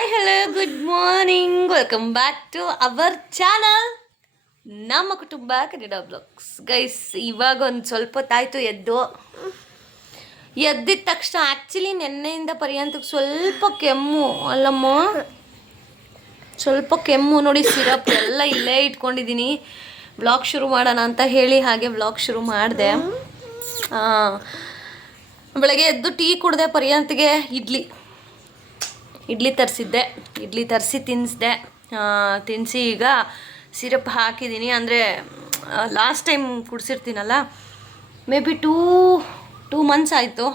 Hi hello good morning, welcome back to our channel ನಮ್ಮ ಕುಟುಂಬ Kannada blogs. Guys, ಇವಾಗ ಒಂದು ಸ್ವಲ್ಪ ಹೊತ್ತಾಯಿತು ಎದ್ದಿದ ತಕ್ಷಣ ಆ್ಯಕ್ಚುಲಿ ನೆನ್ನೆಯಿಂದ ಪರ್ಯಂತಕ್ಕೆ ಸ್ವಲ್ಪ ಕೆಮ್ಮು ಅಲ್ಲಮ್ಮ, ಸ್ವಲ್ಪ ಕೆಮ್ಮು ನೋಡಿ. ಸಿರಪ್ ಎಲ್ಲ ಇಲ್ಲೇ ಇಟ್ಕೊಂಡಿದ್ದೀನಿ. ಬ್ಲಾಗ್ ಶುರು ಮಾಡೋಣ ಅಂತ ಹೇಳಿ ಹಾಗೆ ಬ್ಲಾಗ್ ಶುರು ಮಾಡಿದೆ. ಬೆಳಗ್ಗೆ ಎದ್ದು ಟೀ ಕುಡಿದೆ, ಪರ್ಯಂತಿಗೆ ಇಡ್ಲಿ ತರಿಸಿದ್ದೆ. ಇಡ್ಲಿ ತರಿಸಿ ತಿನ್ನಿಸಿ ಈಗ ಸಿರಪ್ ಹಾಕಿದ್ದೀನಿ. ಅಂದರೆ ಲಾಸ್ಟ್ ಟೈಮ್ ಕುಡಿಸಿರ್ತೀನಲ್ಲ, ಮೇ ಬಿ ಟೂ ಮಂತ್ಸ್ ಆಯಿತು.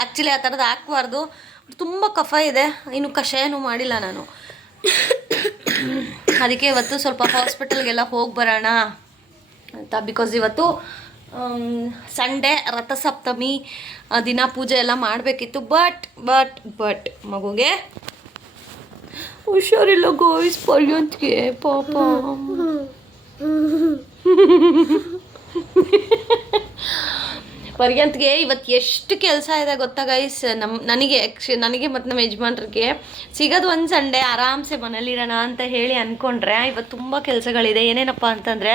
ಆ್ಯಕ್ಚುಲಿ ಆ ಥರದ್ದು ಹಾಕ್ಬಾರ್ದು, ತುಂಬ ಕಫ ಇದೆ. ಇನ್ನು ಕಷಾಯನೂ ಮಾಡಿಲ್ಲ ನಾನು. ಅದಕ್ಕೆ ಇವತ್ತು ಸ್ವಲ್ಪ ಹಾಸ್ಪಿಟಲ್ಗೆಲ್ಲ ಹೋಗಿ ಬರೋಣ ಅಂತ. ಬಿಕಾಸ್ ಇವತ್ತು ಸಂಡೇ, ರಥಸಪ್ತಮಿ ದಿನ ಪೂಜೆ ಎಲ್ಲ ಮಾಡಬೇಕಿತ್ತು. ಬಟ್ ಮಗುಗೆ ಹುಷಾರಿಲ್ಲ ಗೋಯ್ಸ್, ಪರ್ಯಂತ್ಗೆ ಪಾಪ. ಪರ್ಯಂತ್ಗೆ ಇವತ್ತು ಎಷ್ಟು ಕೆಲಸ ಇದೆ ಗೊತ್ತಾ ಗೈಸ್. ನನಗೆ ಮತ್ತು ನಮ್ಮ ಯಜಮಾನ್ರಿಗೆ ಸಿಗೋದು ಒಂದು ಸಂಡೇ, ಆರಾಮ್ಸೆ ಮನೇಲಿರೋಣ ಅಂತ ಹೇಳಿ ಅಂದ್ಕೊಂಡ್ರೆ ಇವತ್ತು ತುಂಬ ಕೆಲಸಗಳಿದೆ. ಏನೇನಪ್ಪ ಅಂತಂದರೆ,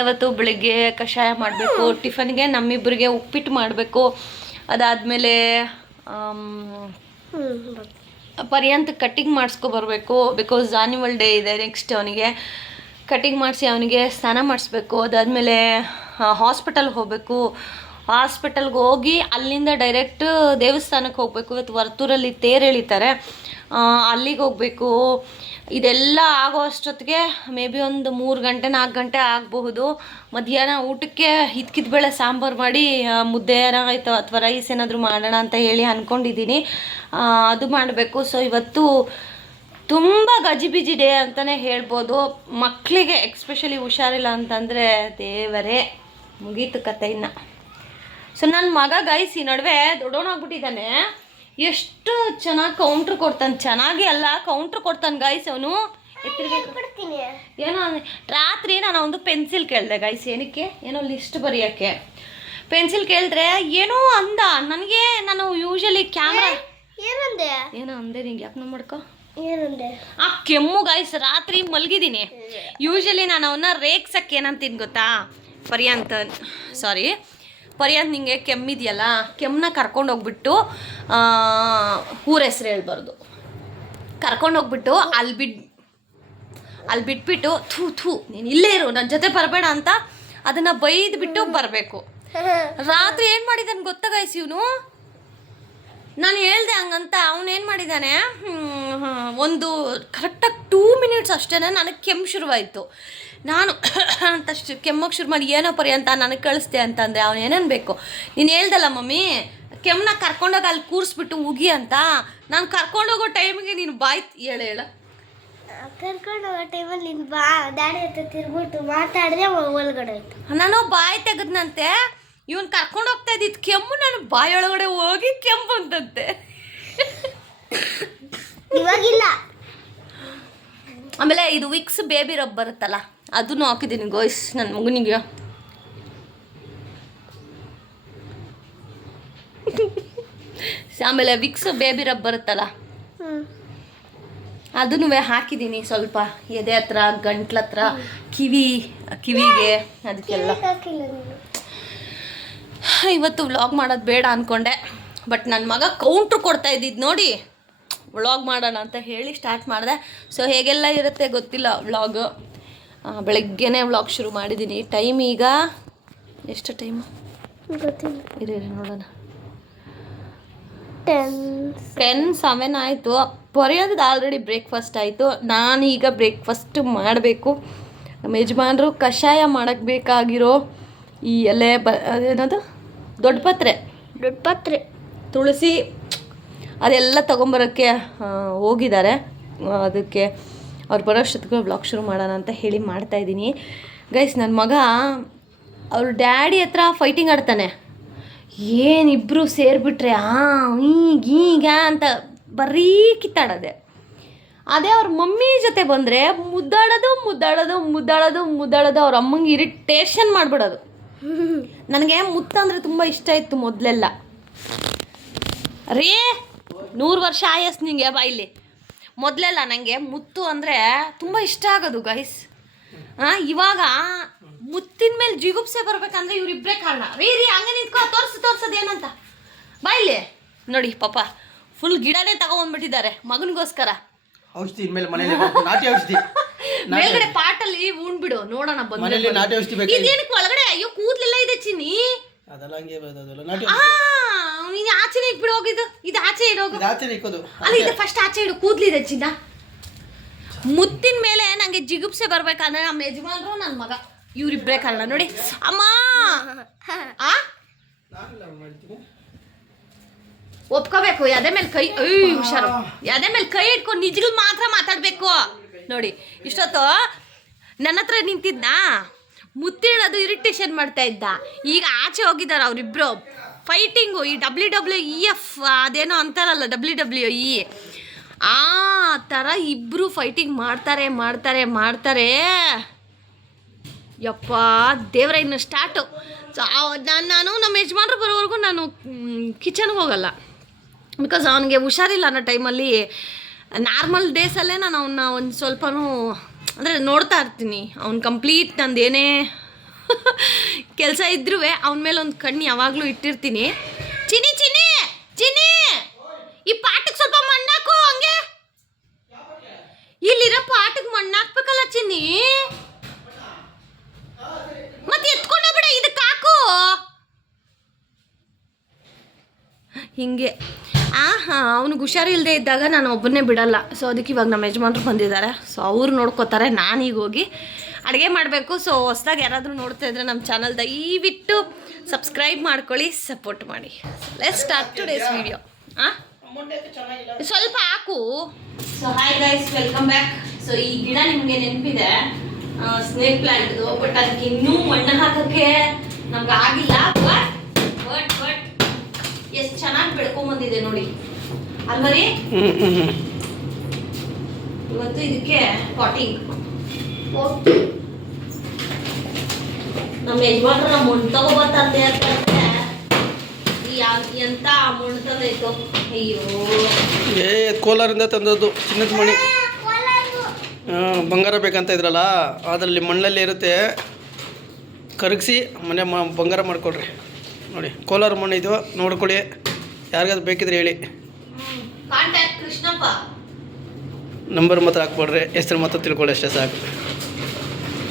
ಇವತ್ತು ಬೆಳಿಗ್ಗೆ ಕಷಾಯ ಮಾಡಬೇಕು, ಟಿಫನ್ಗೆ ನಮ್ಮಿಬ್ಬರಿಗೆ ಉಪ್ಪಿಟ್ಟು ಮಾಡಬೇಕು, ಅದಾದಮೇಲೆ ಪರ್ಯಂತ್ ಕಟ್ಟಿಂಗ್ ಮಾಡಿಸ್ಕೊಬರ್ಬೇಕು. ಬಿಕಾಸ್ ಆ್ಯನ್ಯುವಲ್ ಡೇ ಇದೆ ನೆಕ್ಸ್ಟ್. ಅವನಿಗೆ ಕಟ್ಟಿಂಗ್ ಮಾಡಿಸಿ ಅವನಿಗೆ ಸ್ನಾನ ಮಾಡಿಸ್ಬೇಕು. ಅದಾದಮೇಲೆ ಹಾಸ್ಪಿಟಲ್ಗೆ ಹೋಗಬೇಕು. ಹಾಸ್ಪಿಟಲ್ಗೆ ಹೋಗಿ ಅಲ್ಲಿಂದ ಡೈರೆಕ್ಟ್ ದೇವಸ್ಥಾನಕ್ಕೆ ಹೋಗಬೇಕು. ಇವತ್ತು ವರ್ತೂರಲ್ಲಿ ತೇರು ಎಳಿತಾರೆ, ಅಲ್ಲಿಗೆ ಹೋಗಬೇಕು. ಇದೆಲ್ಲ ಆಗೋ ಅಷ್ಟೊತ್ತಿಗೆ ಮೇ ಬಿ ಒಂದು 3 ಗಂಟೆ 4 ಗಂಟೆ ಆಗಬಹುದು. ಮಧ್ಯಾಹ್ನ ಊಟಕ್ಕೆ ಹಿದ್ಕಿದ ಬೇಳೆ ಸಾಂಬಾರು ಮಾಡಿ ಮುದ್ದೆ ಏನಾಗೈತೋ ಅಥವಾ ರೈಸ್ ಏನಾದರೂ ಮಾಡೋಣ ಅಂತ ಹೇಳಿ ಅಂದ್ಕೊಂಡಿದ್ದೀನಿ. ಅದು ಮಾಡಬೇಕು. ಸೊ ಇವತ್ತು ತುಂಬ ಗಜಿಬಿಜಿ ಡೇ ಅಂತಲೇ ಹೇಳ್ಬೋದು. ಮಕ್ಕಳಿಗೆ ಎಕ್ಸ್ಪೆಷಲಿ ಹುಷಾರಿಲ್ಲ ಅಂತಂದರೆ ದೇವರೇ, ಮುಗೀತು ಕತೆ ಇನ್ನು. ಸೊ ನನ್ನ ಮಗ ಗೈಸ್ ಈ ನಡುವೆ ದೊಡ್ಡವನಾಗ್ಬಿಟ್ಟಿದ್ದಾನೆ. ಎಷ್ಟು ಚೆನ್ನಾಗಿ ಕೌಂಟ್ರ್ ಕೊಡ್ತಾನೆ. ಚೆನ್ನಾಗಿ ಅಲ್ಲ, ಕೌಂಟ್ರ್ ಕೊಡ್ತಾನೆ ಗೈಸ್ ಅವನು. ಏನೋ ರಾತ್ರಿ ನಾನು ಒಂದು ಪೆನ್ಸಿಲ್ ಕೇಳಿದೆ ಗೈಸ್. ಏನಕ್ಕೆ? ಏನೋ ಲಿಸ್ಟ್ ಬರೆಯೋಕ್ಕೆ ಪೆನ್ಸಿಲ್ ಕೇಳಿದ್ರೆ ಏನೋ ಅಂದ ನನಗೆ. ನಾನು ಯೂಶಲಿ ಕ್ಯಾಮ್ರಾ ಏನೋ ಅಂದೆ, ನಿಂಗೆ ಯಾಕೆ ಮಾಡ್ಕೊ ಆ ಕೆಮ್ಮು ಗೈಸ್. ರಾತ್ರಿ ಮಲಗಿದ್ದೀನಿ. ಯೂಶಲಿ ನಾನು ಅವನ್ನ ರೇಗ್ಸಕ್ಕೆ ಏನಂತೀನಿ ಗೊತ್ತಾ, ಪರ್ಯಂತ್ ನಿಂಗೆ ಕೆಮ್ಮಿದೆಯಲ್ಲ, ಕೆಮ್ಮನ್ನ ಕರ್ಕೊಂಡೋಗ್ಬಿಟ್ಟು ಊರ ಹೆಸ್ರು ಹೇಳ್ಬಾರ್ದು, ಕರ್ಕೊಂಡೋಗ್ಬಿಟ್ಟು ಅಲ್ಲಿ ಬಿಟ್ಬಿಟ್ಟು ಥೂ ನೀನು ಇಲ್ಲೇ ಇರು, ನನ್ನ ಜೊತೆ ಬರಬೇಡ ಅಂತ ಅದನ್ನು ಬೈದ್ಬಿಟ್ಟು ಬರಬೇಕು. ರಾತ್ರಿ ಏನು ಮಾಡಿದ್ದಾನೆ ಗೊತ್ತಾ ಗೈಸ್ ಇವನು, ನಾನು ಹೇಳ್ದೆ ಹಂಗಂತ ಅವನೇನು ಮಾಡಿದ್ದಾನೆ, ಒಂದು ಕರೆಕ್ಟಾಗಿ 2 ಮಿನಿಟ್ಸ್ ಅಷ್ಟೇ ನನಗೆ ಕೆಮ್ಮು ಶುರುವಾಯಿತು. ನಾನು ಅಂತಷ್ಟು ಕೆಮ್ಮಕ್ಕೆ ಶುರು ಮಾಡಿ ಏನೋ ಪರ್ಯಂತ ನನಗೆ ಕಳಿಸ್ದೆ ಅಂತಂದರೆ ಅವನು ಏನೇನು ಬೇಕು, ನೀನು ಹೇಳ್ದಲ್ಲ ಮಮ್ಮಿ ಕೆಮ್ಮನ್ನ ಕರ್ಕೊಂಡೋಗಿ ಅಲ್ಲಿ ಕೂರಿಸ್ಬಿಟ್ಟು ಉಗಿ ಅಂತ. ನಾನು ಕರ್ಕೊಂಡೋಗೋ ಟೈಮಿಗೆ ನೀನು ಬಾಯ್ ಹೇಳ ಕರ್ಕೊಂಡೋಗೋ ಟೈಮಲ್ಲಿ ನೀನು ದಾಡಿ ಹತ್ರ ತಿರ್ಬಿಟ್ಟು ಮಾತಾಡಿದೆ ಒಳಗಡೆ ಆಯಿತು. ನಾನು ಬಾಯಿ ತೆಗೆದ್ನಂತೆ, ಇವನು ಕರ್ಕೊಂಡು ಹೋಗ್ತಾ ಇದ್ದಿದ್ದು ಕೆಮ್ಮು ನಾನು ಬಾಯೊಳಗಡೆ ಹೋಗಿ ಕೆಮ್ಮು ಅಂತಂತೆ. ಇವಾಗಿಲ್ಲ. ಆಮೇಲೆ ಇದು ವಿಕ್ಸ್ ಬೇಬಿ ರಬ್ ಬರುತ್ತಲ್ಲ, ಅದನ್ನು ಹಾಕಿದ್ದೀನಿ ಗೋಯ್ಸ್ ನನ್ನ ಮಗನಿಗೆ. ಆಮೇಲೆ ವಿಕ್ಸ್ ಬೇಬಿ ರಬ್ ಬರುತ್ತಲ್ಲ, ಅದನ್ನು ಹಾಕಿದ್ದೀನಿ ಸ್ವಲ್ಪ ಎದೆ ಹತ್ರ, ಗಂಟ್ಲ ಹತ್ರ, ಕಿವಿಗೆ, ಅದಕ್ಕೆಲ್ಲ. ಇವತ್ತು ವ್ಲಾಗ್ ಮಾಡೋದು ಬೇಡ ಅಂದ್ಕೊಂಡೆ, ಬಟ್ ನನ್ನ ಮಗ ಕೌಂಟ್ರ್ ಕೊಡ್ತಾ ಇದ್ದಿದ್ದು ನೋಡಿ ವ್ಲಾಗ್ ಮಾಡೋಣ ಅಂತ ಹೇಳಿ ಸ್ಟಾರ್ಟ್ ಮಾಡಿದೆ. ಸೊ ಹೇಗೆಲ್ಲ ಇರುತ್ತೆ ಗೊತ್ತಿಲ್ಲ ವ್ಲಾಗ್. ಬೆಳಗ್ಗೆನೇ ವ್ಲಾಗ್ ಶುರು ಮಾಡಿದ್ದೀನಿ. ಟೈಮ್ ಈಗ ಎಷ್ಟು ಟೈಮು ಗೊತ್ತಿಲ್ಲ, ಇರಿ ನೋಡೋಣ. 10:07 ಆಯಿತು. ಪೊರೆಯೋದು ಆಲ್ರೆಡಿ ಬ್ರೇಕ್ಫಾಸ್ಟ್ ಆಯಿತು. ನಾನೀಗ ಬ್ರೇಕ್ಫಾಸ್ಟ್ ಮಾಡಬೇಕು. ನಮ್ಮ ಯಜಮಾನರು ಕಷಾಯ ಮಾಡೋಕ್ಕೆ ಬೇಕಾಗಿರೋ ಈ ಎಲೆ ಅದೇನದು ದೊಡ್ಡ ಪತ್ರೆ ತುಳಸಿ ಅದೆಲ್ಲ ತೊಗೊಂಬರೋಕ್ಕೆ ಹೋಗಿದ್ದಾರೆ. ಅದಕ್ಕೆ ಅವ್ರು ಬರೋಷ್ಟೊತ್ತಿಗೆ ಬ್ಲಾಗ್ ಶುರು ಮಾಡೋಣ ಅಂತ ಹೇಳಿ ಮಾಡ್ತಾಯಿದ್ದೀನಿ ಗೈಸ್. ನನ್ನ ಮಗ ಅವ್ರ ಡ್ಯಾಡಿ ಹತ್ರ ಫೈಟಿಂಗ್ ಆಡ್ತಾನೆ. ಏನಿಬ್ಬರು ಸೇರಿಬಿಟ್ರೆ ಈಗ ಅಂತ ಬರೀ ಕಿತ್ತಾಡೋದೆ. ಅದೇ ಅವ್ರ ಮಮ್ಮಿ ಜೊತೆ ಬಂದರೆ ಮುದ್ದಾಡೋದು ಅವ್ರ ಅಮ್ಮಂಗೆ ಇರಿಟೇಷನ್ ಮಾಡಿಬಿಡೋದು. ನನಗೆ ಮುತ್ತಂದರೆ ತುಂಬ ಇಷ್ಟ ಇತ್ತು ಮೊದಲೆಲ್ಲ. 100 ವರ್ಷ ಆಯಸ್ ನಿಂಗೆ ಬಾಯಿಲಿ ಮೊದಲೆಲ್ಲ ನನಗೆ ಮುತ್ತು ಅಂದರೆ ತುಂಬ ಇಷ್ಟ ಆಗೋದು ಗೈಸ್. ಇವಾಗ ಮುತ್ತಿನ ಮೇಲೆ ಜಿಗುಪ್ಸೆ ಬರ್ಬೇಕಂದ್ರೆ ಇವ್ರಿಬ್ರೇ ಕಾರಣ. ರೀ ಹಂಗೆ ನಿಂತ್ಕೊ, ತೋರ್ಸೋದೇನಂತ ಬಾಯ್ಲಿ ನೋಡಿ. ಪಾಪ ಫುಲ್ ಗಿಡನೇ ತಗೊಂಡ್ಬಿಟ್ಟಿದ್ದಾರೆ ಮಗನಿಗೋಸ್ಕರ. ಔಷಧಿ ಇನ್ಮೇಲೆ ಮನೇಲಿ ನಾಟಿ ಔಷಧಿ ಮೇಲ್ಗಡೆ ಪಾಟಲ್ಲಿ ಉಣ್ಬಿಡು ನೋಡೋಣ ಬಂದು. ಮನೇಲಿ ನಾಟಿ ಔಷಧಿ ಬೇಕು. ಇದೇನಕ್ಕೆ ಒಳಗಡೆ? ಅಯ್ಯೋ ಕೂದಲೆಲ್ಲ ಇದೆ ಚಿನ್ನಿ. ಅದೆಲ್ಲ ಹಂಗೆ ಬರೋದಲ್ಲ ನಾಟಿ ನೀನು ಆಚೆನೆ ಇಟ್ಬಿಡು ಹೋಗಿದ್ದು. ಇದು ಆಚೆ ಇಡೋದು. ಆಚೆ ಇಕ್ಕೋದು ಅಲ್ಲ ಇದು ಫಸ್ಟ್ ಆಚೆ ಇಡು, ಕೂದ್ಲಿದೆ ಚಿನ್ನ. ಮುತ್ತಿನ ಮೇಲೆ ನಂಗೆ ಜಿಗುಪ್ಸೆ ಬರ್ಬೇಕಂದ್ರೆ ನಮ್ಮ ಯಜಮಾನ್ರು ನನ್ನ ಮಗ ಇವ್ರಿಬ್ರೇ ಕಾರಣ ನೋಡಿ. ಅಮ್ಮ ಒಪ್ಕೋಬೇಕು. ಎದೆ ಮೇಲೆ ಕೈ, ಹುಷಾರು, ಎದೆ ಮೇಲೆ ಕೈ ಇಟ್ಕೊಂಡು ನಿಜಗಳು ಮಾತ್ರ ಮಾತಾಡ್ಬೇಕು ನೋಡಿ. ಇಷ್ಟೊತ್ತು ನನ್ನ ಹತ್ರ ನಿಂತಿದ್ನಾ, ಮುತ್ತಿಡೋದು ಇರಿಟೇಷನ್ ಮಾಡ್ತಾ ಇದ್ದ. ಈಗ ಆಚೆ ಹೋಗಿದ್ದಾರೆ ಅವರಿಬ್ರು ಫೈಟಿಂಗು. ಈ WWEF ಅದೇನೋ ಅಂತಾರಲ್ಲ, WWE, ಆ ಥರ ಇಬ್ಬರು ಫೈಟಿಂಗ್ ಮಾಡ್ತಾರೆ. ಯಪ್ಪ ದೇವ್ರ, ಇನ್ನು ಸ್ಟಾರ್ಟು. ನಾನು ನಮ್ಮ ಯಜಮಾನ್ರು ಬರೋವರೆಗೂ ನಾನು ಕಿಚನ್ಗೆ ಹೋಗಲ್ಲ. ಬಿಕಾಸ್ ಅವನಿಗೆ ಹುಷಾರಿಲ್ಲ ಅನ್ನೋ ಟೈಮಲ್ಲಿ, ನಾರ್ಮಲ್ ಡೇಸಲ್ಲೇ ನಾನು ಅವನ್ನ ಒಂದು ಸ್ವಲ್ಪನೂ ಅಂದರೆ ನೋಡ್ತಾ ಇರ್ತೀನಿ. ಅವ್ನು ಕಂಪ್ಲೀಟ್ ನಂದು ಏನೇ ಕೆಲಸ ಇದ್ರೂ ಅವನ ಮೇಲೆ ಒಂದು ಕಣ್ಣು ಯಾವಾಗಲೂ ಇಟ್ಟಿರ್ತೀನಿ. ಚಿನ್ನಿ ಈ ಪಾಟಕ್ಕೆ ಸ್ವಲ್ಪ ಮಣ್ಣಾಕು. ಹಂಗೆ ಇಲ್ಲಿರೋ ಪಾಟಕ್ಕೆ ಮಣ್ಣಾಕ್ಬೇಕಲ್ಲ ಚಿನ್ನಿ. ಮತ್ತೆ ಎತ್ಕೊಂಡೋಗ್ಬಿಡ, ಇದಕ್ಕೆ ಹಾಕು. ಹಿಂಗೆ ಅವ್ನಿಗೆ ಹುಷಾರಿಲ್ಲದೆ ಇದ್ದಾಗ ನಾನು ಒಬ್ಬನ್ನೇ ಬಿಡಲ್ಲ. ಸೊ ಅದಕ್ಕೆ ಇವಾಗ ನಮ್ಮ ಯಜಮಾನ್ರು ಬಂದಿದ್ದಾರೆ. ಸೊ ಅವ್ರು ನೋಡ್ಕೋತಾರೆ, ನಾನೀಗ ಹೋಗಿ ಅಡುಗೆ ಮಾಡಬೇಕು. ಸೊ ಹೊಸ್ದಾಗಿ ಯಾರಾದರೂ ನೋಡ್ತಾ ಇದ್ರೆ ನಮ್ಮ ಚಾನಲ್ ದಯವಿಟ್ಟು ಸಬ್ಸ್ಕ್ರೈಬ್ ಮಾಡ್ಕೊಳ್ಳಿ, ಸಪೋರ್ಟ್ ಮಾಡಿ. Let's start today's video. ಸ್ವಲ್ಪ ಹಾಕು. So hi guys, welcome back. So ಈ ಗಿಡ ನಿಮಗೆ ನೆನಪಿದೆ, ಸ್ನೇಕ್ ಪ್ಲಾಂಟ್ದು. ಬಟ್ ಅದಕ್ಕೆ ಇನ್ನೂ ಮಣ್ಣು ಹಾಕೋಕ್ಕೆ ನಮ್ಗೆ ಆಗಿಲ್ಲ. ಬಟ್ ಎಷ್ಟು ಚೆನ್ನಾಗಿ ಬೆಳ್ಕೊಂಬಂದಿದೆ ನೋಡಿ ಅಲ್ವರಿ. ಇವತ್ತು ಇದಕ್ಕೆ ಪಾಟಿಂಗ್. ನಮ್ಮ ಯಜಮಾನ್ರು ನಮ್ಮ ಮಣ್ಣು ತಗೋಬರ್ತಾರೆ ಅಂತಂದ್ರೆ ಎಂತ ಮಣ್ಣು ತಂದೈತು. ಅಯ್ಯೋ ಕೋಲಾರಿಂದ ತಂದದ್ದು ಚಿನ್ನದ ಮಣಿ. ಬಂಗಾರ ಬೇಕಂತ ಇದ್ರಲ್ಲ, ಅದರಲ್ಲಿ ಮಣ್ಣಲ್ಲಿ ಇರುತ್ತೆ, ಕರಗಿಸಿ ಮನೆ ಬಂಗಾರ ಮಾಡ್ಕೊಳ್ರಿ. ನೋಡಿ ಕೋಲಾರ ಮಣ್ಣು ಇದು, ನೋಡ್ಕೊಳ್ಳಿ. ಯಾರಿಗಾದ್ರು ಬೇಕಿದ್ರೆ ಹೇಳಿ. ಕಾಂಟ್ಯಾಕ್ಟ್ ಕೃಷ್ಣಪ್ಪ. ನಂಬರ್ ಮಾತ್ರ ಹಾಕ್ಬಿಡ್ರಿ, ಹೆಸರು ಮಾತ್ರ ತಿಳ್ಕೊಳ್ಳಿ ಅಷ್ಟೇ ಸಾಕು.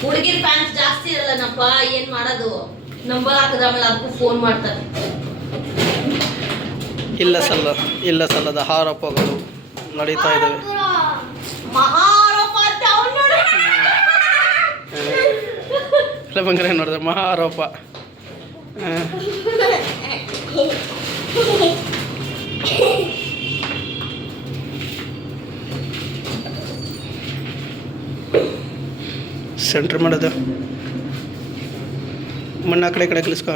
ಹುಡುಗಿರ್ ಫ್ಯಾನ್ಸ್ ಜಾಸ್ತಿ ಇರಲ್ಲನಪ್ಪ, ಏನು ಮಾಡೋದು? ನಂಬರ್ ಹಾಕಿದ್ರೆ ಆಮೇಲೆ ಅದಕ್ಕೂ ಫೋನ್ ಮಾಡ್ತಾರೆ. ಇಲ್ಲ ಸಲ್ಲದ ಆರೋಪಗಳು ನಡೀತಾ ಇದ್ದಾವೆ. ಮಹಾರೋಪ ಅಂತ ಅವ್ನು ನೋಡಿ. ಎಲ್ಲ ಬಂಗಾರ ನೋಡಿದ್ರೆ ಮಹಾರೋಪ. ಸೆಂಟ್ರ್ ಮಾಡೋದು, ಮಣ್ಣು ಆ ಕಡೆ ಕಲಿಸ್ಕೊ.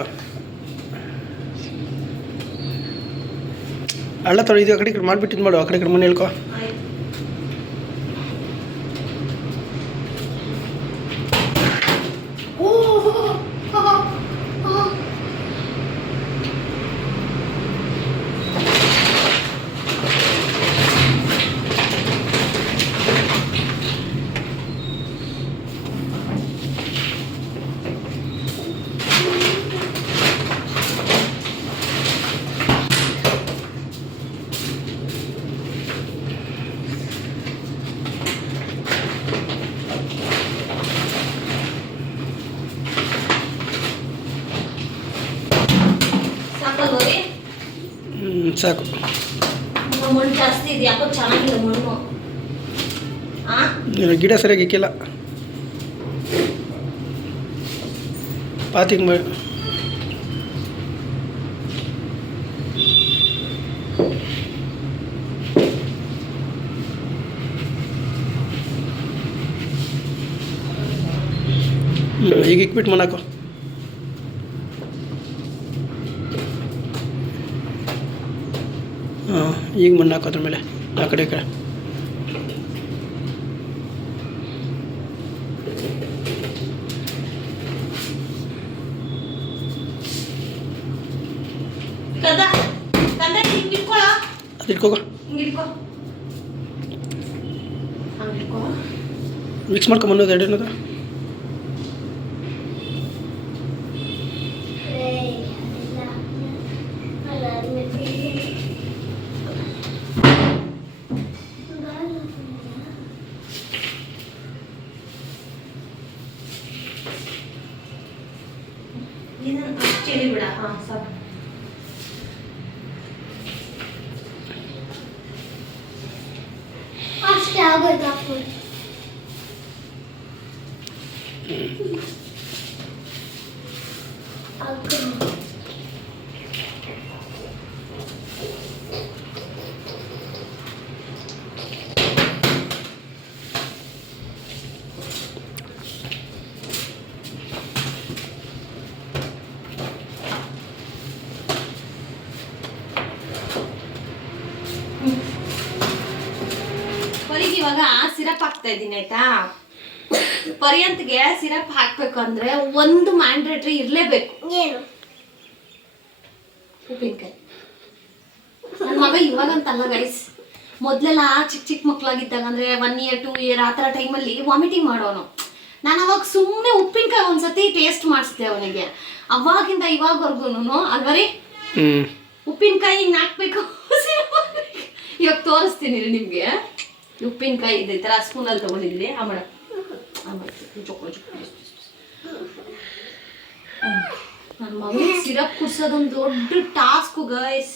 ಹಳ್ಳ ತೊಳೆದು ಆ ಕಡೆ ಮಾಡಿಬಿಟ್ಟಿದ್ದು ಮಾಡು. ಆ ಕಡೆ ಮಣ್ಣು ಹೇಳ್ಕೊ. ಸಾಕು. ಮಣ್ಣು ಜಾಸ್ತಿ ಇದೆ, ಯಾಕೋ ಚೆನ್ನಾಗಿಲ್ಲ ಮಣ್ಣು. ಗಿಡ ಸರಿಯಾಗಿ ಇಕ್ಕಿಲ್ಲ. ಪಾತಿಂಗ್ ಮಾಡಿ ಈಗ ಇಕ್ಬಿಟ್ಟು ಮಣ್ಣಾಕು. ಈಗ ಮಣ್ಣು ಹಾಕು ಅದ್ರ ಮೇಲೆ. ಆ ಕಡೆ ಈ ಕಡೆ ಅದು ಇಟ್ಕೋ. ಇಟ್ಕೋ. ಮಾಡಬೇಕು. ಮಿಕ್ಸ್ ಮಾಡ್ಕೊಂಬನ್ನೋದು ಎರಡನ್ನೋದು. ಚೆಲ್ಲಿ ಬಿಡ. ಹಾಂ ಸಾಕು. ಅಷ್ಟೇ ಆಗೋಯ್ತು ಹಾಕ್ಬೋದು. ಹೊರಗೆ ಇವಾಗ ಸಿರಪ್ ಹಾಕ್ತಾ ಇದ್ದೀನಿ ಆಯ್ತಾ. ಪರ್ಯಂತ್ಗೆ ಸಿರಪ್ ಹಾಕ್ಬೇಕು ಅಂದ್ರೆ ಒಂದು ಮ್ಯಾಂಡೇಟ್ರಿ ಇರ್ಲೇಬೇಕು. ಏನು? ಉಪ್ಪಿನಕಾಯಿ. ನನ್ನ ಮಗ ಇವಾಗಂತಲ್ಲ ಗೈಸ್, ಮೊದ್ಲೆಲ್ಲ ಚಿಕ್ಕ ಚಿಕ್ಕ ಮಕ್ಳಾಗಿದ್ದಾಗ ಅಂದ್ರೆ 1 year 2 year ಆ ಥರ ಟೈಮಲ್ಲಿ ವಾಮಿಟಿಂಗ್ ಮಾಡೋನು. ನಾನು ಅವಾಗ ಸುಮ್ಮನೆ ಉಪ್ಪಿನಕಾಯಿ ಒಂದ್ಸತಿ ಟೇಸ್ಟ್ ಮಾಡಿಸ್ದೆ ಅವನಿಗೆ. ಅವಾಗಿಂದ ಇವಾಗವರೆಗೂ ಅಲ್ವರಿ ಉಪ್ಪಿನಕಾಯಿ ಹಿಂಗೆ ಹಾಕ್ಬೇಕು. ಇವಾಗ ತೋರಿಸ್ತೀನಿ ನಿಮಗೆ. ಉಪ್ಪಿನಕಾಯಿ ಇದೆ ಈ ಥರ ಸ್ಪೂನಲ್ಲಿ ತೊಗೊಂಡಿದ್ದೀನಿ. ಆಮೇಲೆ ನನ್ನ ಮಗನಿಗೆ ಸಿರಪ್ ಕುಡ್ಸೋದೊಂದು ದೊಡ್ಡ ಟಾಸ್ಕು ಗೈಸ್.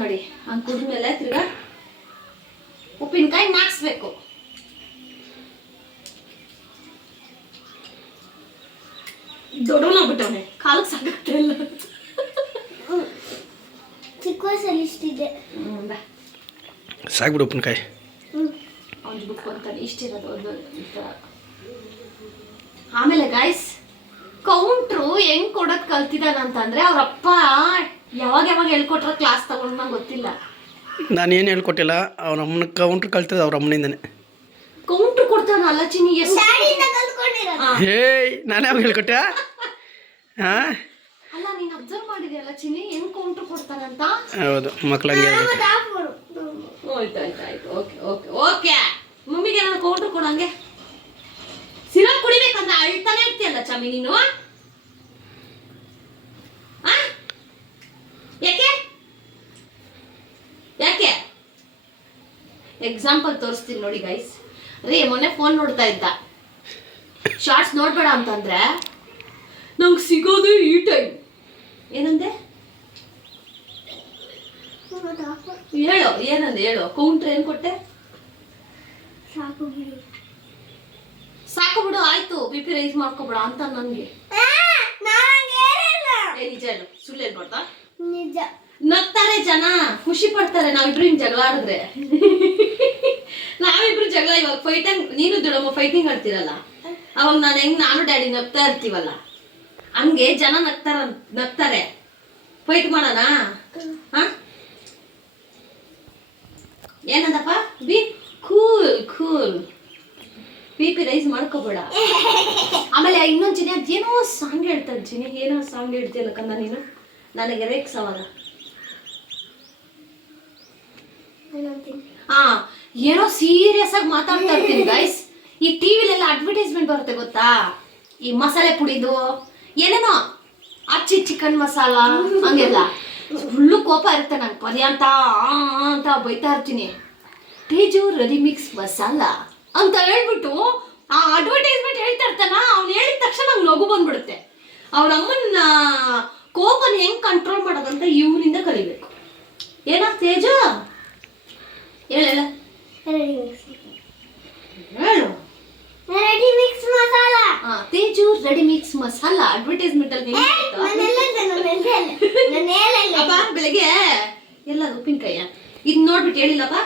ನೋಡಿ ಹಂಗೆ ಕುಡಿದ್ಮೇಲೆ ತಿರ್ಗಾ ಉಪ್ಪಿನಕಾಯಿ ನಾಕ್ಸ್ಬೇಕು. ದೊಡ್ಡವನಾಗ್ಬಿಟ್ಟವನೆ, ಕಾಲಕ್ಕೆ ಸಾಕಾಗ್ತಾ ಇಲ್ಲ. ಚಿಕ್ಕ ವಯಸ್ಸಲ್ಲಿ ಇಷ್ಟಿದೆ. ಸಾಕ್ಬಿಡು ಉಪ್ಪಿನಕಾಯಿ. ಅವ್ನು ಬಿಟ್ಟು ಅಂತಾನೆ ಇಷ್ಟಿರೋದು ಒಂದು. ಆಮೇಲೆ ಗಾಯ್ಸ್ ಕೌಂಟ್ರು ಹೆಂಗ್ ಕೊಡೋದು ಕಲ್ತಿದ್ದಾನಂತಂದ್ರೆ ಅವ್ರಪ್ಪ ಯಾವಾಗ ಹೇಳ್ಕೊಟ್ರ ಕ್ಲಾಸ್ ತಗೊಂಡು ನಂಗೆ ಗೊತ್ತಿಲ್ಲ. ನಾನೇನು ಹೇಳ್ಕೊಟ್ಟಿಲ್ಲ, ಅವ್ರ ಅಮ್ಮನ ಕೌಂಟ್ರ್ ಕಲ್ತಿದ್ದು ಅವ್ರ ಅಮ್ಮನಿಂದನೇ. ಕೌಂಟ್ರು ಕೊಡ್ತಾನಲ್ಲ ಚಿನ್ನಿ. ಹೇಯ್ ನಾನು ಯಾವಾಗ ಹೇಳ್ಕೊಟ್ಟೆ? ಹಾಂ ಅಲ್ಲ ನೀನು ಅಬ್ಸರ್ವ್ ಮಾಡಿದೆಯಲ್ಲ ಚಿನ್ನಿ ಹೆಂಗ್ ಕೌಂಟ್ರು ಕೊಡ್ತಾನಂತ. ಹೌದು, ಮಕ್ಳಂಗೆ ಆಯ್ತು. ಓಕೆ ಮಮ್ಮಿಗೆ ನಾನು ಕೌಂಟ್ರು ಕೊಡಂಗೆ. ಸಿರಪ್ ಕುಡಿಬೇಕಂದ್ರೆ ಅಳ್ತಾನೆ ಇರ್ತೀಯಲ್ಲ ಚಮಿ ನೀನು. ಯಾಕೆ ಎಕ್ಸಾಂಪಲ್ ತೋರಿಸ್ತೀನಿ ನೋಡಿ ಗೈಸ್. ರೀ ಮೊನ್ನೆ ಫೋನ್ ನೋಡ್ತಾ ಇದ್ದ. ಶಾರ್ಟ್ಸ್ ನೋಡ್ಬೇಡ ಅಂತಂದ್ರೆ ನಂಗೆ ಸಿಗೋದು ಈ ಟೈಮ್. ಏನಂದೆ ಹೇಳು, ಏನಂದೆ ಹೇಳು. ಕೌಂಟ್ರ್ ಏನು ಕೊಟ್ಟೆ? ಸಾಕು ಬಿಡು ಆಯ್ತು, BP ರೈಸ್ ಮಾಡ್ಕೊಬೇಡ ಅಂತ ನನಗೆ. ನಿಜ ಹೇಳು, ಸುಳ್ಳು ಹೇಳ್ಬಾರ್ದಾ? ನಿಜ. ನಗ್ತಾರೆ ಜನ, ಖುಷಿ ಪಡ್ತಾರೆ ನಾವಿಬ್ರು ಹಿಂಗ್ ಜಗಳ ಆಡಿದ್ರೆ. ನಾವಿಬ್ರು ಜಗಳ ಇವಾಗ ಫೈಟಿಂಗ್, ನೀನು ದುಡಮ್ಮ ಫೈಟಿಂಗ್ ಆಡ್ತಿರಲ್ಲ, ಅವಾಗ ನಾನು ಡ್ಯಾಡಿ ನಗ್ತಾ ಇರ್ತೀವಲ್ಲ, ಹಂಗೆ ಜನ ನಗ್ತಾರೆ. ಫೈಟ್ ಮಾಡೋಣ? ಹ ಏನಂದಪ್ಪ? Be cool. BP ರೈಸ್ ಮಾಡ್ಕೋಬೇಡ. ಆಮೇಲೆ ಇನ್ನೊಂದು ಚಿನಿ ಅದೇನೋ ಸಾಂಗ್ ಹೇಳ್ತಾರೆ ಚಿನಿ, ಏನೋ ಸಾಂಗ್ ಹೇಳ್ತೀಯಲ್ಲ ಕಂದ ನೀನು, ನನಗೆ ರೇಕ್ಸ್ ಅವಾಗ. ಏನೋ ಸೀರಿಯಸ್ ಆಗಿ ಮಾತಾಡ್ತಾ ಇರ್ತೀನಿ ಗೈಸ್. ಈ ಟಿವಿಲೆಲ್ಲ ಅಡ್ವರ್ಟೈಸ್ಮೆಂಟ್ ಬರುತ್ತೆ ಗೊತ್ತಾ, ಈ ಮಸಾಲೆ ಪುಡಿದು ಏನೇನೋ ಅಚ್ಚಿ ಚಿಕನ್ ಮಸಾಲ ಹಂಗೆಲ್ಲ. ಫುಲ್ಲು ಕೋಪ ಇರುತ್ತೆ ನಂಗೆ. ಪರ್ಯಂತ ಅಂತ ಬೈತಾ ಇರ್ತೀನಿ. ತೇಜು ರೆಡಿ ಮಿಕ್ಸ್ ಮಸಾಲ ಅಂತ ಹೇಳ್ಬಿಟ್ಟು ಆ ಅಡ್ವರ್ಟೈಸ್ಮೆಂಟ್ ಹೇಳ್ತಾ ಇರ್ತಾನ. ಅವ್ನು ಹೇಳಿದ ತಕ್ಷಣ ನಂಗೆ ಲಘು ಬಂದ್ಬಿಡುತ್ತೆ. ಅವ್ರ ಅಮ್ಮನ ಕೋಪನ ಹೆಂಗ್ ಕಂಟ್ರೋಲ್ ಮಾಡೋದಂತ ಇವನಿಂದ ಕಲಿಬೇಕು. ಏನಾ ತೇಜು ಹೇಳ ಹೇಳು. Ready mix masala. Teju ready mix masala advertisement ಅಲ್ಲಿ ಬೆಳಗ್ಗೆ ಎಲ್ಲ ಉಪ್ಪಿನಕಾಯ ಇದ್ ನೋಡ್ಬಿಟ್ಟು ಹೇಳಿಲ್ಲಪ್ಪ.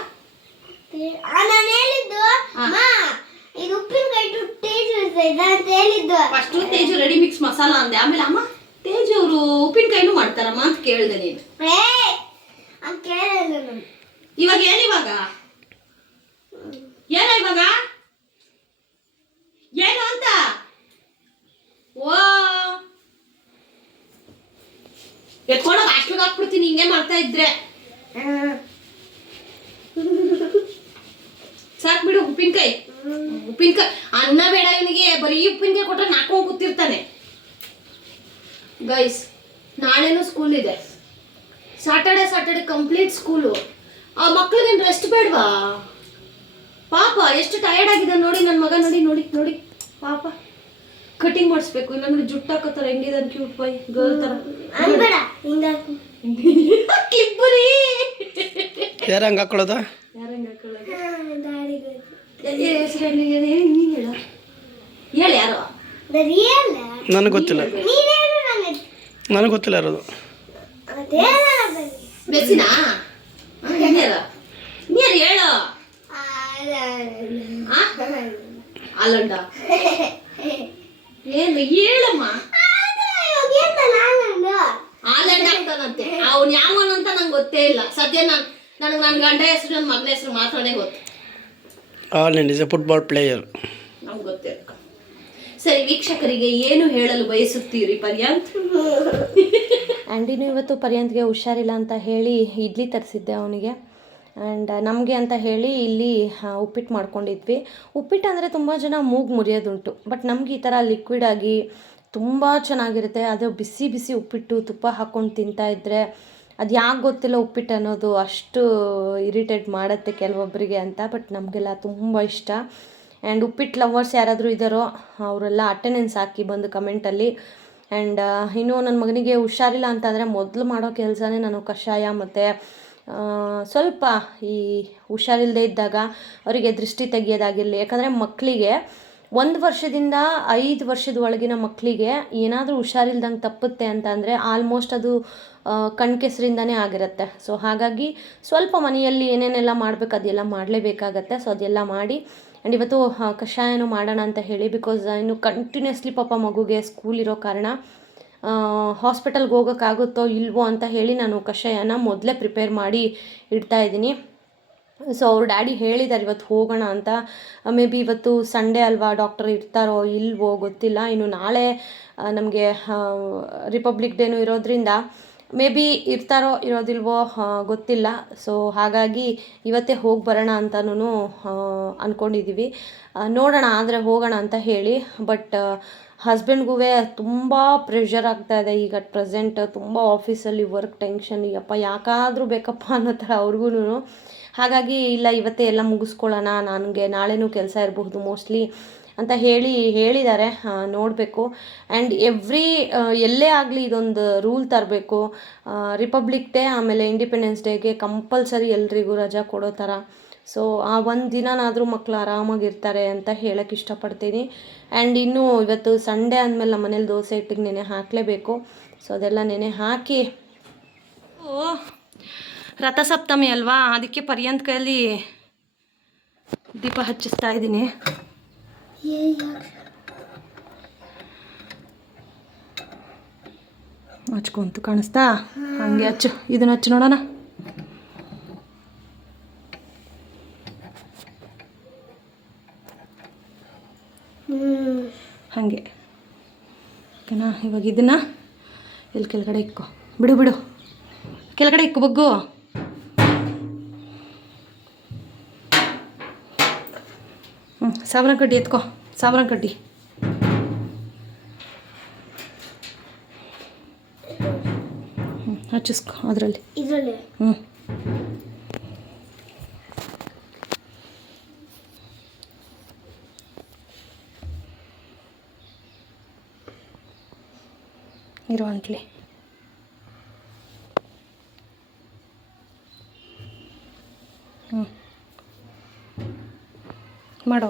ನಾನು ಹೇಳಿದ್ದು ಇದು ಉಪ್ಪಿನಕಾಯಿ ಟೇಜು ಅಂತ ಹೇಳಿದ್ದು. First Teju ready mix masala ಅಂದೆ, ಆಮೇಲೆ ಅಮ್ಮ ತೇಜು ಅವರು ಉಪ್ಪಿನಕಾಯಿನೂ ಮಾಡ್ತಾರಮ್ಮ ಅಂತ ಕೇಳಿದೆ ನೀನು. ಇವಾಗ ಏನಿವಾಗ ಏನು ಅಂತ? ಓ ಎತ್ಕೊಂಡೋಗಿ ಹಾಸ್ಟೆಲ್ಗೆ ಹಾಕ್ಬಿಡ್ತೀನಿ ಹಿಂಗೆ ಮಾಡ್ತಾ ಇದ್ರೆ. ಸಾಕು ಬಿಡು. ಉಪ್ಪಿನಕಾಯಿ ಅನ್ನ ಬೇಡ ಇವನಿಗೆ, ಬರೀ ಉಪ್ಪಿನಕಾಯಿ ಕೊಟ್ರೆ ನಾಲ್ಕೊಂಡು ಕೂತಿರ್ತಾನೆ. ಗೈಸ್ ನಾಳೆನೂ ಸ್ಕೂಲ್ ಇದೆ. Saturday complete school. ಆ ಮಕ್ಳಿಗೆ ರೆಸ್ಟ್ ಬೇಡವಾ ಪಾಪ? ಎಷ್ಟು ಟಯರ್ಡ್ ಆಗಿದೆ ನೋಡಿ ನನ್ನ ಮಗ. ನೋಡಿ ಪಾಪ. ಕಟಿಂಗ್ ಮಾಡಿಸ್ಬೇಕು, ಇಲ್ಲಾಂದ್ರೆ ಜುಟ್ಟು ಹಾಕೋತಾರ ಹೆಂಗಿದೆ ಕ್ಯೂಟ್ ಬಾಯ್ ಗರ್ಲ್ ತರ. ಕ್ಲಿಪ್ಪರಿ ಯಾರು ಹಂಗೆ ಹಾಕೊಳ್ಳೋದ? ಹೇಳ ಯಾರು? ನನಗೆ ಗೊತ್ತಿಲ್ಲ ಯಾರದು. ಬೆಸಿನಾ? ನೀರು ಹೇಳು. ಅಲ್ಲಂಡ ಏನು ಹೇಳಮ್ಮ. ಆಲಂಡ ಅಂತಾನಂತೆ ಅವ್ನು ಯಾವನು ಅಂತ ನಂಗೆ ಗೊತ್ತೇ ಇಲ್ಲ ಸದ್ಯ. ನನಗೆ ನನ್ನ ಗಂಡ ಹೆಸರು ನನ್ನ ಮಗನ ಹೆಸರು ಮಾತ್ರನೇ ಗೊತ್ತು. All is A football player. ನಮ್ಗೆ ಗೊತ್ತೇ. ಸರಿ, ವೀಕ್ಷಕರಿಗೆ ಏನು ಹೇಳಲು ಬಯಸುತ್ತೀರಿ ಪರ್ಯಾಂತ್? ಆ್ಯಂಡಿನೂ ಇವತ್ತು ಪರ್ಯಾಂತ್ಗೆ ಹುಷಾರಿಲ್ಲ ಅಂತ ಹೇಳಿ ಇಡ್ಲಿ ತರಿಸಿದ್ದೆ ಅವನಿಗೆ. ಆ್ಯಂಡ್ ನಮಗೆ ಅಂತ ಹೇಳಿ ಇಲ್ಲಿ ಉಪ್ಪಿಟ್ಟು ಮಾಡ್ಕೊಂಡಿದ್ವಿ. ಉಪ್ಪಿಟ್ಟು ಅಂದರೆ ತುಂಬ ಜನ ಮೂಗು ಮುರಿಯೋದುಂಟು, ಬಟ್ ನಮ್ಗೆ ಈ ಥರ ಲಿಕ್ವಿಡ್ ಆಗಿ ತುಂಬ ಚೆನ್ನಾಗಿರುತ್ತೆ. ಅದು ಬಿಸಿ ಬಿಸಿ ಉಪ್ಪಿಟ್ಟು ತುಪ್ಪ ಹಾಕ್ಕೊಂಡು ತಿಂತಾಯಿದ್ರೆ ಅದು ಯಾಕೆ ಗೊತ್ತಿಲ್ಲ, ಉಪ್ಪಿಟ್ಟು ಅನ್ನೋದು ಅಷ್ಟು ಇರಿಟೇಟ್ ಮಾಡುತ್ತೆ ಕೆಲವೊಬ್ಬರಿಗೆ ಅಂತ. ಬಟ್ ನಮಗೆಲ್ಲ ತುಂಬ ಇಷ್ಟ. ಆ್ಯಂಡ್ ಉಪ್ಪಿಟ್ಟು ಲವರ್ಸ್ ಯಾರಾದರೂ ಇದ್ದಾರೋ ಅವರೆಲ್ಲ ಅಟೆಂಡೆನ್ಸ್ ಹಾಕಿ ಬಂದು ಕಮೆಂಟಲ್ಲಿ. ಆ್ಯಂಡ್ ಇನ್ನೂ ನನ್ನ ಮಗನಿಗೆ ಹುಷಾರಿಲ್ಲ ಅಂತಂದರೆ ಮೊದಲು ಮಾಡೋ ಕೆಲಸನೇ ನಾನು ಕಷಾಯ ಮತ್ತು ಸ್ವಲ್ಪ ಈ ಹುಷಾರಿಲ್ಲದೆ ಇದ್ದಾಗ ಅವರಿಗೆ ದೃಷ್ಟಿ ತೆಗಿಯೋದಾಗಿರಲಿ. ಯಾಕಂದರೆ ಮಕ್ಕಳಿಗೆ 1 ವರ್ಷದಿಂದ 5 ವರ್ಷದ ಒಳಗಿನ ಮಕ್ಕಳಿಗೆ ಏನಾದರೂ ಹುಷಾರಿಲ್ದಂಗೆ ತಪ್ಪುತ್ತೆ ಅಂತ ಅಂದರೆ ಆಲ್ಮೋಸ್ಟ್ ಅದು ಕಣ್ಕೆಸರಿಂದನೇ ಆಗಿರುತ್ತೆ. ಸೊ ಹಾಗಾಗಿ ಸ್ವಲ್ಪ ಮನೆಯಲ್ಲಿ ಏನೇನೆಲ್ಲ ಮಾಡಬೇಕು ಅದೆಲ್ಲ ಮಾಡಲೇಬೇಕಾಗತ್ತೆ. ಸೊ ಅದೆಲ್ಲ ಮಾಡಿ. ಆ್ಯಂಡ್ ಇವತ್ತು ಕಷಾಯನೂ ಮಾಡೋಣ ಅಂತ ಹೇಳಿ, ಬಿಕಾಸ್ ಇನ್ನು ಕಂಟಿನ್ಯೂಸ್ಲಿ ಪಾಪ ಮಗುಗೆ ಸ್ಕೂಲ್ ಇರೋ ಕಾರಣ ಹಾಸ್ಪಿಟಲ್ಗೆ ಹೋಗೋಕ್ಕಾಗುತ್ತೋ ಇಲ್ವೋ ಅಂತ ಹೇಳಿ ನಾನು ಕಷಾಯನ ಮೊದಲೇ ಪ್ರಿಪೇರ್ ಮಾಡಿ ಇಡ್ತಾಯಿದ್ದೀನಿ. ಸೊ ಅವ್ರ ಡ್ಯಾಡಿ ಹೇಳಿದ್ದಾರೆ ಇವತ್ತು ಹೋಗೋಣ ಅಂತ. ಮೇ ಬಿ ಇವತ್ತು ಸಂಡೇ ಅಲ್ವಾ, ಡಾಕ್ಟರ್ ಇರ್ತಾರೋ ಇಲ್ವೋ ಗೊತ್ತಿಲ್ಲ. ಇನ್ನು ನಾಳೆ ನಮಗೆ ರಿಪಬ್ಲಿಕ್ ಡೇನೂ ಇರೋದ್ರಿಂದ ಮೇ ಬಿ ಇರ್ತಾರೋ ಇರೋದಿಲ್ವೋ ಗೊತ್ತಿಲ್ಲ. ಸೊ ಹಾಗಾಗಿ ಇವತ್ತೇ ಹೋಗಿ ಬರೋಣ ಅಂತನೂ ಅಂದ್ಕೊಂಡಿದ್ದೀವಿ. ನೋಡೋಣ ಆದರೆ ಹೋಗೋಣ ಅಂತ ಹೇಳಿ. ಬಟ್ ಹಸ್ಬೆಂಡ್ಗೂ ತುಂಬ ಪ್ರೆಷರ್ ಆಗ್ತಾಯಿದೆ ಈಗ ಅಟ್ ಪ್ರೆಸೆಂಟ್. ತುಂಬ ಆಫೀಸಲ್ಲಿ ವರ್ಕ್ ಟೆನ್ಷನ್, ಯಪ್ಪ ಯಾಕಾದರೂ ಬೇಕಪ್ಪ ಅನ್ನೋ ಥರ ಅವ್ರಿಗೂ. ಹಾಗಾಗಿ ಇಲ್ಲ ಇವತ್ತೇ ಎಲ್ಲ ಮುಗಿಸ್ಕೊಳ್ಳೋಣ, ನನಗೆ ನಾಳೆನೂ ಕೆಲಸ ಇರಬಹುದು ಮೋಸ್ಟ್ಲಿ ಅಂತ ಹೇಳಿದ್ದಾರೆ. ನೋಡಬೇಕು. ಆ್ಯಂಡ್ ಎಲ್ಲೇ ಆಗಲಿ ಇದೊಂದು ರೂಲ್ ತರಬೇಕು. ರಿಪಬ್ಲಿಕ್ ಡೇ ಆಮೇಲೆ ಇಂಡಿಪೆಂಡೆನ್ಸ್ ಡೇಗೆ ಕಂಪಲ್ಸರಿ ಎಲ್ರಿಗೂ ರಜಾ ಕೊಡೋ ಥರ. ಸೊ ಆ ಒಂದು ದಿನನಾದರೂ ಮಕ್ಕಳು ಆರಾಮಾಗಿರ್ತಾರೆ ಅಂತ ಹೇಳೋಕ್ಕೆ ಇಷ್ಟಪಡ್ತೀನಿ. ಆ್ಯಂಡ್ ಇನ್ನೂ ಇವತ್ತು ಸಂಡೇ ಅಂದಮೇಲೆ ನಮ್ಮ ಮನೇಲಿ ದೋಸೆ ಹಿಟ್ಟಿಗೆ ನೆನೆ ಹಾಕಲೇಬೇಕು. ಸೊ ಅದೆಲ್ಲ ನೆನೆ ಹಾಕಿ, ರಥಸಪ್ತಮಿ ಅಲ್ವಾ, ಅದಕ್ಕೆ ಪರ್ಯಂತ್ ಕೈಯಲ್ಲಿ ದೀಪ ಹಚ್ಚಿಸ್ತಾ ಇದ್ದೀನಿ. ಹಚ್ಕೊಂತು ಕಾಣಿಸ್ತಾ? ಹಂಗೆ ಹಚ್ಚು, ಇದನ್ನ ಹಚ್ಚು ನೋಡೋಣ. ಹಾಗೆ ಓಕೆನಾ? ಇವಾಗ ಇದನ್ನು ಇಲ್ಲಿ ಕೆಳಗಡೆ ಇಕ್ಕೋ. ಬಿಡು ಕೆಳಗಡೆ ಇಕ್ಕು ಬಗ್ಗು. ಸಾಂಬ್ರಾಣಿ ಕಡ್ಡಿ ಎತ್ಕೋ, ಸಾಂಬ್ರಾಣಿ ಕಡ್ಡಿ. ಹಚ್ಚಿಸ್ಕೊ ಅದರಲ್ಲಿ. ಇರೋ ಅಂಟ್ಲಿ. ಮಾಡೋ.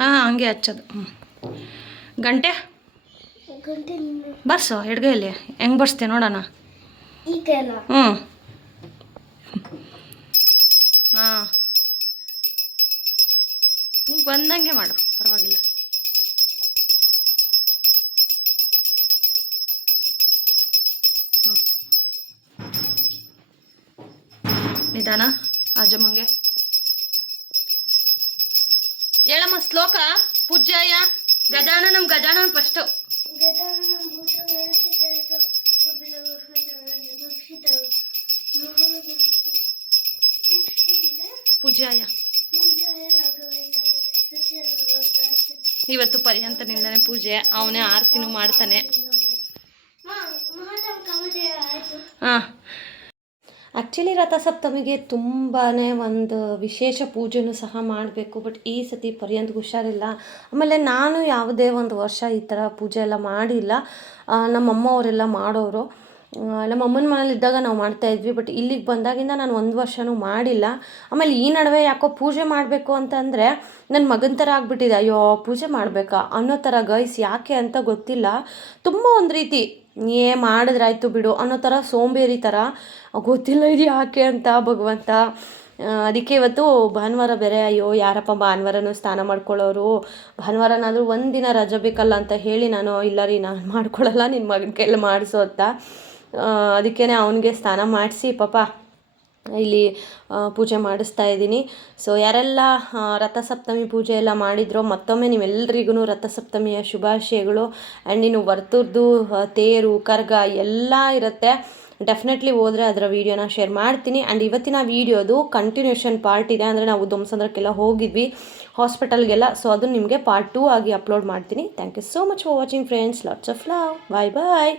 ಹಾಂ ಹಂಗೆ ಹಚ್ಚೋದು. ಗಂಟೆ ಬರ್ಸು ಎಡ್ಗೈಯಲ್ಲಿ. ಹೆಂಗೆ ಬರ್ಸ್ತೆ ನೋಡೋಣ. ಹಾಂ ನೀನು ಬಂದಂಗೆ ಮಾಡು, ಪರವಾಗಿಲ್ಲ. ನಿಧಾನ. ಆಜಮ್ಮಂಗೆ ಹೇಳಮ್ಮ ಶ್ಲೋಕ. ಪೂಜ್ಯಾಯ ಗಜಾನನ ಫಸ್ಟು. ಪೂಜಾಯ ಇವತ್ತು ಪರ್ಯಂತನಿಂದಾನೆ ಪೂಜೆ, ಅವನೇ ಆರತಿನೂ ಮಾಡ್ತಾನೆ. ಹಾಂ, ಆ್ಯಕ್ಚುಲಿ ರಥಸಪ್ತಮಿಗೆ ತುಂಬಾ ಒಂದು ವಿಶೇಷ ಪೂಜೆನೂ ಸಹ ಮಾಡಬೇಕು. ಬಟ್ ಈ ಸತಿ ಪರ್ಯಂತ ಹುಷಾರಿಲ್ಲ. ಆಮೇಲೆ ನಾನು ಯಾವುದೇ ಒಂದು ವರ್ಷ ಈ ಥರ ಪೂಜೆ ಎಲ್ಲ ಮಾಡಿಲ್ಲ. ನಮ್ಮಮ್ಮ ಅವರೆಲ್ಲ ಮಾಡೋರು. ನಮ್ಮ ಅಮ್ಮನ ಮನೇಲಿದ್ದಾಗ ನಾವು ಮಾಡ್ತಾಯಿದ್ವಿ. ಬಟ್ ಇಲ್ಲಿಗೆ ಬಂದಾಗಿಂದ ನಾನು ಒಂದು ವರ್ಷವೂ ಮಾಡಿಲ್ಲ. ಆಮೇಲೆ ಈ ನಡುವೆ ಯಾಕೋ ಪೂಜೆ ಮಾಡಬೇಕು ಅಂತಂದರೆ ನನ್ನ ಮಗನ ಥರ ಆಗಿಬಿಟ್ಟಿದೆ. ಅಯ್ಯೋ ಪೂಜೆ ಮಾಡಬೇಕಾ ಅನ್ನೋ ಥರ ಗೈಸ್, ಯಾಕೆ ಅಂತ ಗೊತ್ತಿಲ್ಲ. ತುಂಬ ಒಂದು ರೀತಿ ಮಾಡಿದ್ರಾಯ್ತು ಬಿಡು ಅನ್ನೋ ಥರ ಸೋಂಬೇರಿ ಥರ, ಗೊತ್ತಿಲ್ಲ ಇದು ಯಾಕೆ ಅಂತ ಭಗವಂತ. ಅದಕ್ಕೆ ಇವತ್ತು ಭಾನುವಾರ ಬೇರೆ, ಅಯ್ಯೋ ಯಾರಪ್ಪ ಭಾನುವಾರನೂ ಸ್ನಾನ ಮಾಡ್ಕೊಳ್ಳೋರು, ಭಾನುವಾರನಾದರೂ ಒಂದಿನ ರಜೆ ಬೇಕಲ್ಲ ಅಂತ ಹೇಳಿ ನಾನು ಇಲ್ಲ ರೀ ನಾನು ಮಾಡ್ಕೊಳ್ಳಲ್ಲ, ನಿನ್ನ ಮಗನ ಕೈಲಿ ಮಾಡಿಸು ಅಂತ. ಅದಕ್ಕೇ ಅವನಿಗೆ ಸ್ನಾನ ಮಾಡಿಸಿ ಪಾಪ ಇಲ್ಲಿ ಪೂಜೆ ಮಾಡಿಸ್ತಾ ಇದ್ದೀನಿ. ಸೊ ಯಾರೆಲ್ಲ ರಥಸಪ್ತಮಿ ಪೂಜೆ ಎಲ್ಲ ಮಾಡಿದ್ರೋ ಮತ್ತೊಮ್ಮೆ ನೀವೆಲ್ಲರಿಗೂ ರಥಸಪ್ತಮಿಯ ಶುಭಾಶಯಗಳು. ಆ್ಯಂಡ್ ಇನ್ನು ವರ್ತುರ್ದು ತೇರು ಕರ್ಗ ಎಲ್ಲ ಇರುತ್ತೆ. ಡೆಫಿನೆಟ್ಲಿ ಹೋದರೆ ಅದರ ವೀಡಿಯೋನ ಶೇರ್ ಮಾಡ್ತೀನಿ. ಆ್ಯಂಡ್ ಇವತ್ತಿನ ವೀಡಿಯೋದು ಕಂಟಿನ್ಯೂಷನ್ ಪಾರ್ಟ್ ಇದೆ. ಅಂದರೆ ನಾವು ಧ್ವಂಸಂದ್ರಕ್ಕೆಲ್ಲ ಹೋಗಿದ್ವಿ, ಹಾಸ್ಪಿಟಲ್ಗೆಲ್ಲ. ಸೊ ಅದು ನಿಮಗೆ ಪಾರ್ಟ್ 2 ಆಗಿ ಅಪ್ಲೋಡ್ ಮಾಡ್ತೀನಿ. Thank you so much for watching friends. Lots of love. Bye bye.